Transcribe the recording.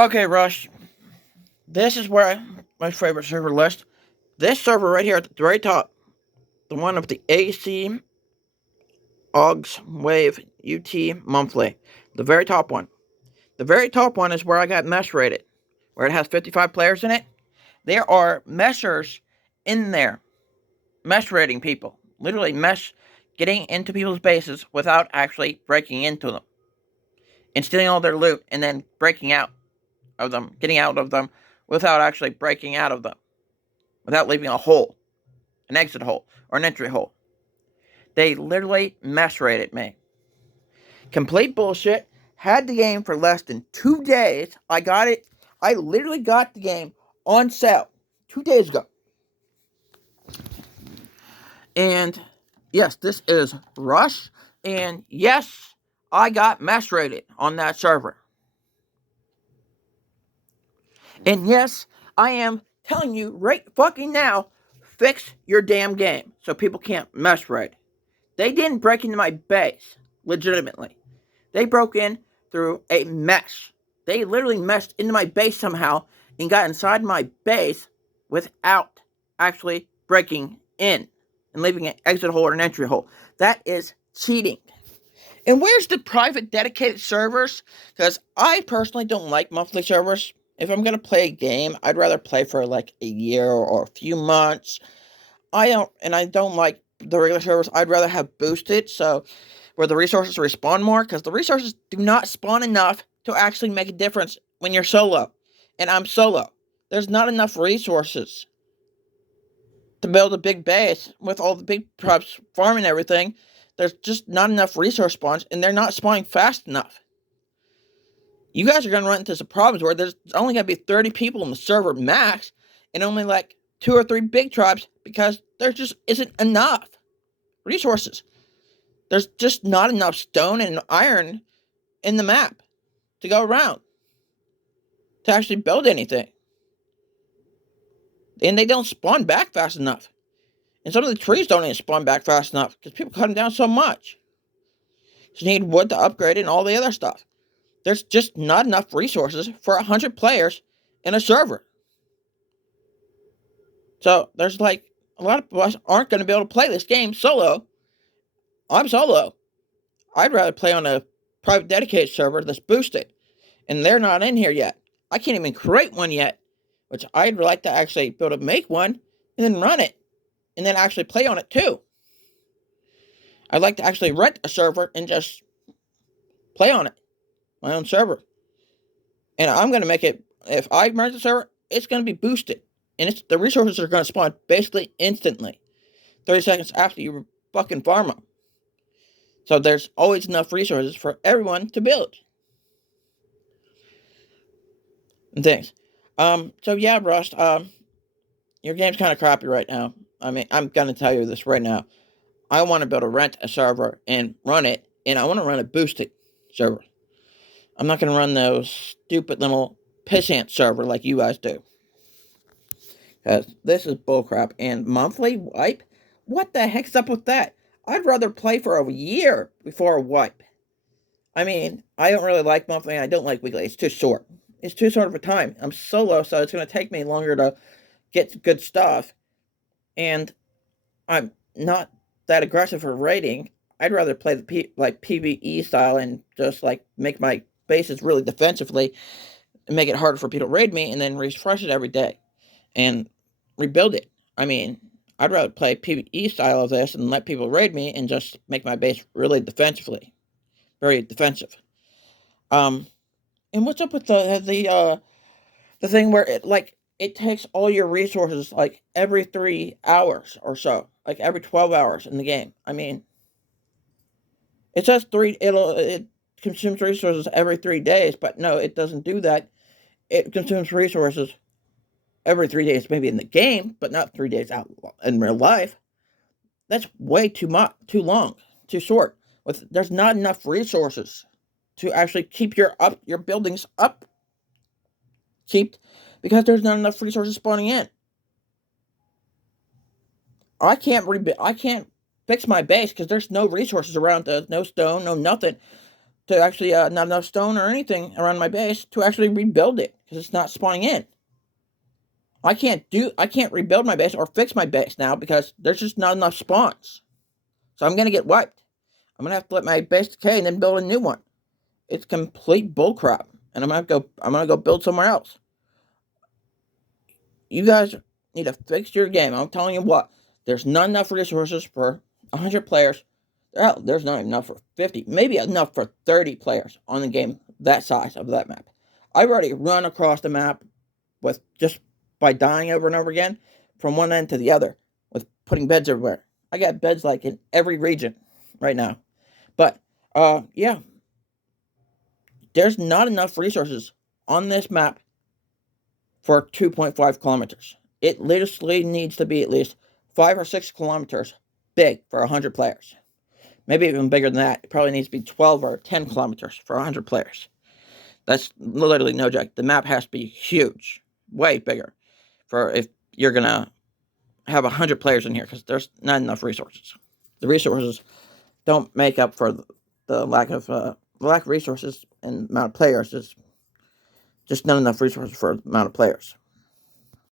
Okay, Rush. This is my favorite server list. This server right here at the very top, the one of the AC Augs Wave UT monthly, the very top one. The very top one is where I got mesh rated, where it has 55 players in it. There are meshers in there, mesh rating people, literally mesh getting into people's bases without actually breaking into them and stealing all their loot and then breaking out of them, getting out of them without actually breaking out of them, without leaving a hole, an exit hole, or an entry hole. They literally mesh rated me. Complete bullshit. Had the game for less than 2 days. I got it. I literally got the game on sale 2 days ago. And yes, this is Rush. And yes, I got mesh rated on that server. And yes, I am telling you right fucking now, fix your damn game so people can't mesh raid. They didn't break into my base, legitimately. They broke in through a mesh. They literally meshed into my base somehow and got inside my base without actually breaking in and leaving an exit hole or an entry hole. That is cheating. And where's the private dedicated servers? Because I personally don't like monthly servers. If I'm going to play a game, I'd rather play for like a year or a few months. I don't like the regular servers. I'd rather have boosted, so where the resources respawn more, because the resources do not spawn enough to actually make a difference when you're solo. And I'm solo. There's not enough resources to build a big base with all the big props farming everything. There's just not enough resource spawns, and they're not spawning fast enough. You guys are going to run into some problems where there's only going to be 30 people in the server max, and only like 2 or 3 big tribes because there just isn't enough resources. There's just not enough stone and iron in the map to go around to actually build anything. And they don't spawn back fast enough. And some of the trees don't even spawn back fast enough because people cut them down so much. So you need wood to upgrade it and all the other stuff. There's just not enough resources for 100 players in a server. So there's like a lot of us aren't going to be able to play this game solo. I'm solo. I'd rather play on a private dedicated server that's boosted. And they're not in here yet. I can't even create one yet, which I'd like to actually be able to make one and then run it and then actually play on it too. I'd like to actually rent a server and just play on it, my own server. And I'm going to make it, if I rent the server, it's going to be boosted. And the resources are going to spawn basically instantly, 30 seconds after you fucking farm them. So there's always enough resources for everyone to build. And things. So yeah, Rust, your game's kind of crappy right now. I mean, I'm going to tell you this right now. I want to be able to rent a server and run it, and I want to run a boosted server. I'm not going to run those stupid little pissant server like you guys do. Because this is bullcrap. And monthly wipe? What the heck's up with that? I'd rather play for a year before a wipe. I mean, I don't really like monthly and I don't like weekly. It's too short. It's too short of a time. I'm solo, so it's going to take me longer to get good stuff. And I'm not that aggressive for raiding. I'd rather play the PvE style and just like make my bases really defensively and make it harder for people to raid me and then refresh it every day and rebuild it. I mean, I'd rather play PvE style of this and let people raid me and just make my base really defensively, very defensive. Um, and what's up with the thing where it takes all your resources like every 3 hours or so, like every 12 hours in the game. I mean, it says it consumes resources every 3 days, but no, it doesn't do that. It consumes resources every 3 days, maybe in the game, but not 3 days out in real life. That's way too much, too long, too short. There's not enough resources to actually keep your buildings up, keep because there's not enough resources spawning in. I can't fix my base because there's no resources around. No stone, no nothing to actually not enough stone or anything around my base to actually rebuild it because it's not spawning in. I can't rebuild my base or fix my base now because there's just not enough spawns. So I'm gonna get wiped. I'm gonna have to let my base decay and then build a new one. It's complete bullcrap, and I'm gonna go build somewhere else. You guys need to fix your game. I'm telling you what. There's not enough resources for 100 players. Hell, there's not enough for 50, maybe enough for 30 players on the game that size of that map. I've already run across the map with just by dying over and over again from one end to the other with putting beds everywhere. I got beds like in every region right now. But yeah, there's not enough resources on this map for 2.5 kilometers. It literally needs to be at least 5 or 6 kilometers big for 100 players. Maybe even bigger than that. It probably needs to be 12 or 10 kilometers for 100 players. That's literally no joke. The map has to be huge, way bigger, for if you're going to have 100 players in here, because there's not enough resources. The resources don't make up for the lack of resources and amount of players. It's just not enough resources for the amount of players.